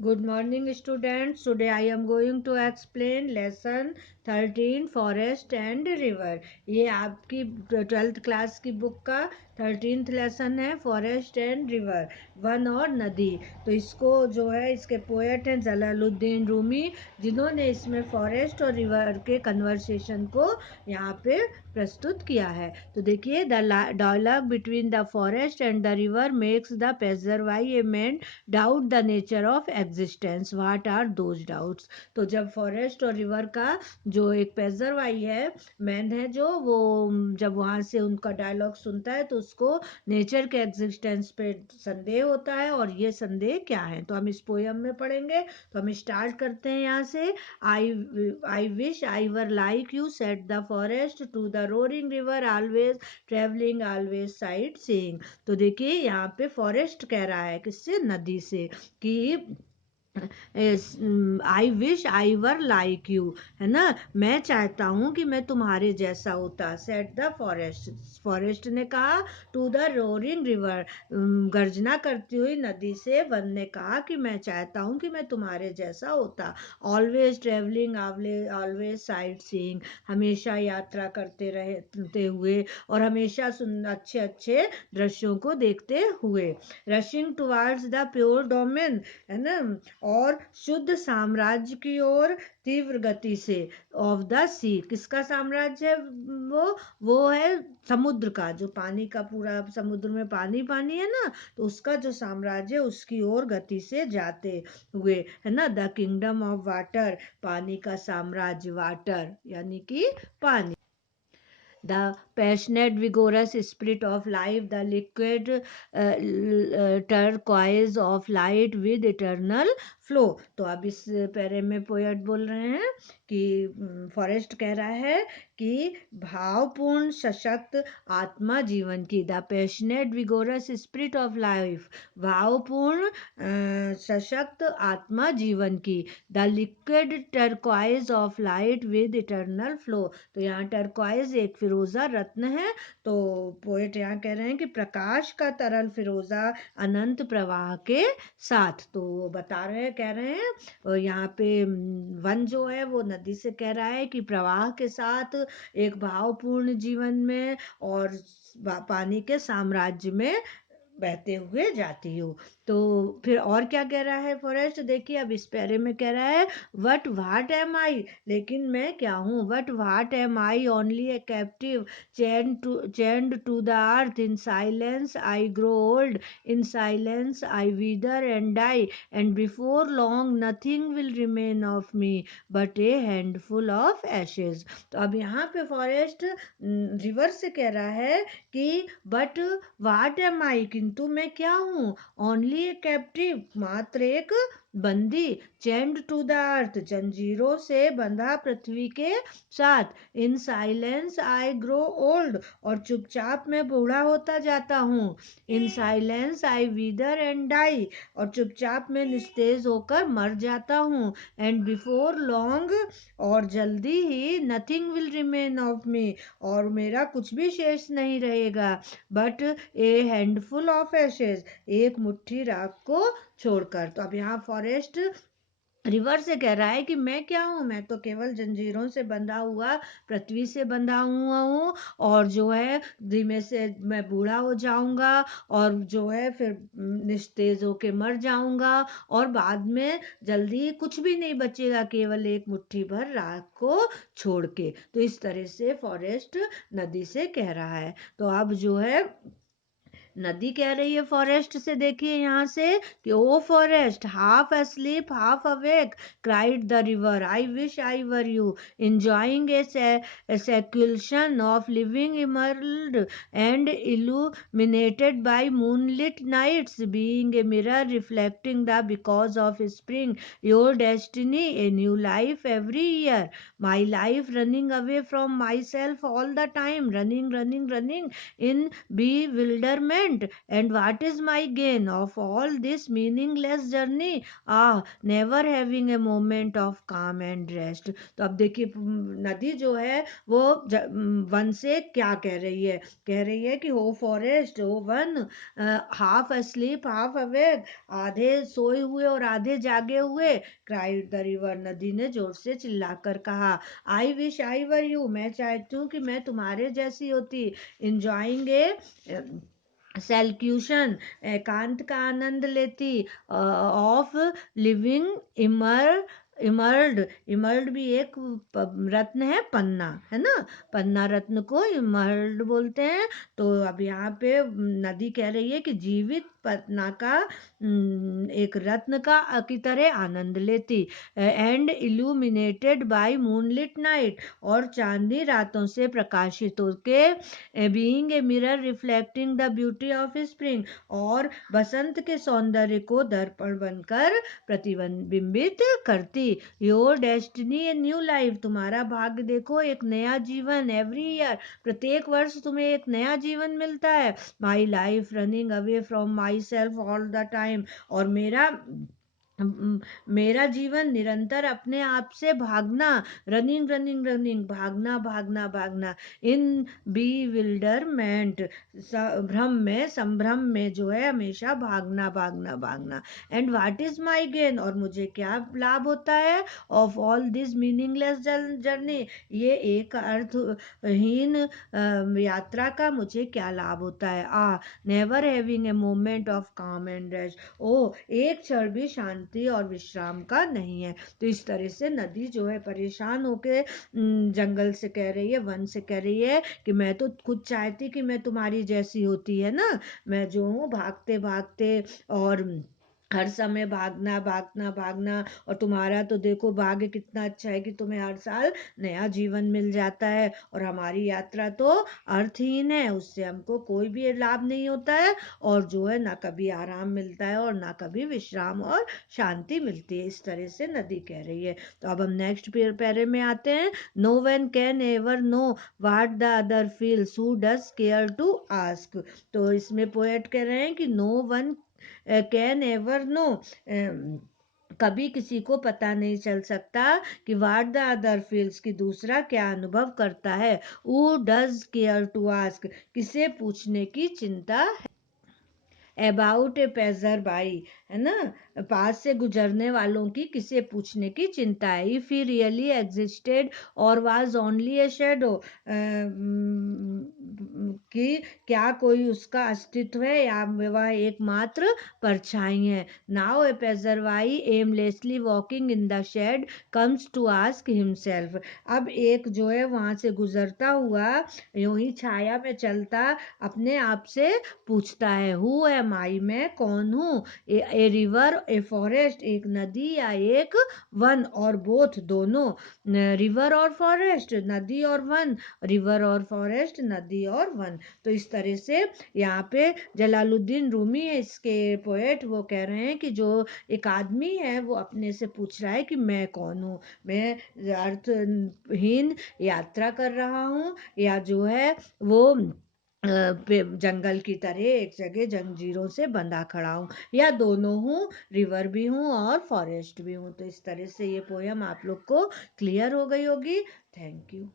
Good morning, students. Today I am going to explain lesson 13 Forest and River. ये आपकी 12th class की book का 13th lesson है, forest and river, one और नदी। तो इसको जो है इसके पोएट हैं जलालुद्दीन रूमी, जिन्होंने इसमें फॉरेस्ट और रिवर के कन्वर्सेशन को यहाँ पे प्रस्तुत किया है। तो देखिए, the dialogue between the forest and the river makes the passer by a man doubt the nature of existence, what are those doubts. तो जब फॉरेस्ट और रिवर का जो एक पेजरवाई है, मैन है जो, वो जब वहाँ से उनका डायलॉग सुनता है तो उसको नेचर के एग्जिस्टेंस पे संदेह होता है, और ये संदेह क्या है तो हम इस पोयम में पढ़ेंगे। तो हम स्टार्ट करते हैं यहाँ से। I I wish I were like you set the forest to the roaring river, always travelling always sightseeing. तो देखिए यहाँ पे फॉरेस्ट कह रहा है किससे, नदी से, कि आई wish I were like you, है ना, मैं चाहता हूँ कि मैं तुम्हारे जैसा होता। सेट द फॉरेस्ट, फॉरेस्ट ने कहा, टू द रोरिंग रिवर, गर्जना करती हुई नदी से वन ने कहा कि मैं चाहता हूँ कि मैं तुम्हारे जैसा होता। Always travelling always sight seeing, हमेशा यात्रा करते रहते हुए और हमेशा अच्छे अच्छे दृश्यों को देखते हुए। Rushing towards the pure domain, है ना, और शुद्ध साम्राज्य की ओर तीव्र गति से। ऑफ द सी, किसका साम्राज्य है वो है समुद्र का, जो पानी का, पूरा समुद्र में पानी पानी है ना, तो उसका जो साम्राज्य उसकी ओर गति से जाते हुए, है ना। द किंगडम ऑफ वाटर, पानी का साम्राज्य, वाटर यानी कि पानी। The passionate, vigorous spirit of life, the liquid turquoise of light with eternal flow. तो अब इस पैरे में पोएट बोल रहे हैं कि फॉरेस्ट कह रहा है कि भावपूर्ण सशक्त आत्मा जीवन की, the passionate vigorous spirit of life, भावपूर्ण सशक्त आत्मा जीवन की, the liquid turquoise of light with eternal flow. तो यहाँ टर्क्वाइज एक फिरोजा रत्न है। तो पोएट यहाँ कह रहे हैं कि प्रकाश का तरल फिरोजा अनंत प्रवाह के साथ। तो वो बता रहे कह रहे हैं यहाँ पे वन जो है वो नदी से कह रहा है कि प्रवाह के साथ एक भावपूर्ण जीवन में और पानी के साम्राज्य में बहते हुए जाती हो। तो फिर और क्या कह रहा है फॉरेस्ट, देखिए अब इस पैरे में कह रहा है, वट वाट एम आई, लेकिन मैं क्या हूँ, what what am I, only a captive chained to the earth, in silence I grow old, in silence I wither and die, and before long nothing will remain of me but a handful of ashes. तो अब यहाँ पे forest river से कह रहा है कि but what am आई, किंतु मैं क्या हूँ, ओनली ए कैप्टिव, मात्र एक बंदी, चेंड टू द अर्थ, जंजीरों से बंधा पृथ्वी के साथ, in silence I grow old, और चुपचाप मैं बूढ़ा होता जाता हूँ, in silence I wither and die, और चुपचाप मैं निस्तेज होकर मर जाता हूँ, एंड बिफोर लॉन्ग, और जल्दी ही, nothing will remain of me, और मेरा कुछ भी शेष नहीं रहेगा, but a handful of ashes, एक मुट्ठी राख को छोड़कर। तो अब यहाँ फॉरेस्ट रिवर से कह रहा है कि मैं क्या हूँ, मैं तो केवल जंजीरों से बंधा हुआ, पृथ्वी से बंधा हुआ हूँ, और जो है धीमे से मैं बूढ़ा हो जाऊंगा, और जो है फिर निस्तेज होके मर जाऊंगा, और बाद में जल्दी कुछ भी नहीं बचेगा, केवल एक मुट्ठी भर राख को छोड़ के। तो इस तरह से फॉरेस्ट नदी से कह रहा है। तो अब जो है नदी कह रही है फॉरेस्ट से, देखिए यहाँ से कि oh forest, half asleep half awake, cried the river, I wish I were you, enjoying a seclusion of living immersed and illuminated by moonlit nights, being a mirror reflecting the because of spring, your destiny, a new life every year, my life running away from myself all the time, running in bewilderment, moment, and what is my gain of all this meaningless journey? Ah, never having a moment of calm and rest. तो अब देखिए नदी जो है वो one से क्या कह रही है? कह रही है कि हो फॉरेस्ट, हो one, half asleep half awake, आधे सोए हुए और आधे जागे हुए, क्राइड द रिवर, नदी ने जोर से चिल्लाकर कहा। आई विश आई वर यू, मैं चाहती हूँ कि मैं तुम्हारे जैसी होती, इंजॉइंग ए सेल्क्यूशन, एकांत का आनंद लेती, ऑफ लिविंग इमर इमर्ल्ड, इमर्ल्ड भी एक रत्न है, पन्ना है ना, पन्ना रत्न को इमर्ल्ड बोलते हैं। तो अब यहाँ पे नदी कह रही है कि जीवित पन्ना का एक रत्न का की तरह आनंद लेती, and illuminated by moonlit night, और चांदनी रातों से प्रकाशित होके, being a mirror reflecting the beauty of spring, और बसंत के सौंदर्य को दर्पण बनकर प्रतिबिंबित करती। Your destiny a new life, तुम्हारा भाग्य देखो एक नया जीवन, एवरी ईयर, प्रत्येक वर्ष तुम्हें एक नया जीवन मिलता है। My life running away from my self all the time, और मेरा जीवन निरंतर अपने आप से भागना, रनिंग रनिंग रनिंग, भागना भागना भागना, इन बीविल्डरमेंट, भ्रम में, संभ्रम में जो है हमेशा भागना भागना भागना। And what is my gain, और मुझे क्या लाभ होता है, of all this meaningless journey, ये एक अर्थहीन यात्रा का मुझे क्या लाभ होता है। Ah never having a moment of calm and rest, oh एक क्षण भी शांति और विश्राम का नहीं है। तो इस तरह से नदी जो है परेशान होके जंगल से कह रही है, वन से कह रही है कि मैं तो खुद चाहती कि मैं तुम्हारी जैसी होती है ना, मैं जो हूँ भागते भागते और हर समय भागना भागना भागना, और तुम्हारा तो देखो भाग्य कितना अच्छा है कि तुम्हें हर साल नया जीवन मिल जाता है, और हमारी यात्रा तो अर्थहीन है, उससे हमको कोई भी लाभ नहीं होता है, और जो है ना कभी आराम मिलता है और ना कभी विश्राम और शांति मिलती है। इस तरह से नदी कह रही है। तो अब हम नेक्स्ट पैरे में आते हैं। No one can ever know what the other feels, who does care to ask. तो इसमें पोएट कह रहे हैं कि no one can ever know, कभी किसी को पता नहीं चल सकता कि वाट द अदर फील्स, की दूसरा क्या अनुभव करता है, who does care to ask, किसे पूछने की चिंता, अबाउट ए पेजर बाई, है ना, पास से गुजरने वालों की किसे पूछने की चिंता है। इफ ही रियली एग्जिस्टेड और वाज ओनली ए शेडो, कि क्या कोई उसका अस्तित्व है या वह एकमात्र परछाई है। Now a passer by aimlessly walking in the shade comes to ask himself, अब एक जो है वहां से गुजरता हुआ यूं ही छाया में चलता अपने आप से पूछता है, हु एम आई, मैं कौन हूँ, ए रिवर ए फॉरेस्ट, एक नदी या एक वन, और बोथ दोनों, रिवर और फॉरेस्ट, नदी और वन, रिवर और फॉरेस्ट, नदी और वन। तो इस तरह से यहाँ पे जलालुद्दीन रूमी इसके पोएट वो कह रहे हैं कि जो एक आदमी है वो अपने से पूछ रहा है कि मैं कौन हूँ, मैं अर्थहीन यात्रा कर रहा हूँ, या जो है वो जंगल की तरह एक जगह जंजीरों से बंधा खड़ा हूँ, या दोनों हूँ, रिवर भी हूँ और फॉरेस्ट भी हूँ। तो इस तरह से ये पोयम आप लोग को क्लियर हो गई होगी। Thank you.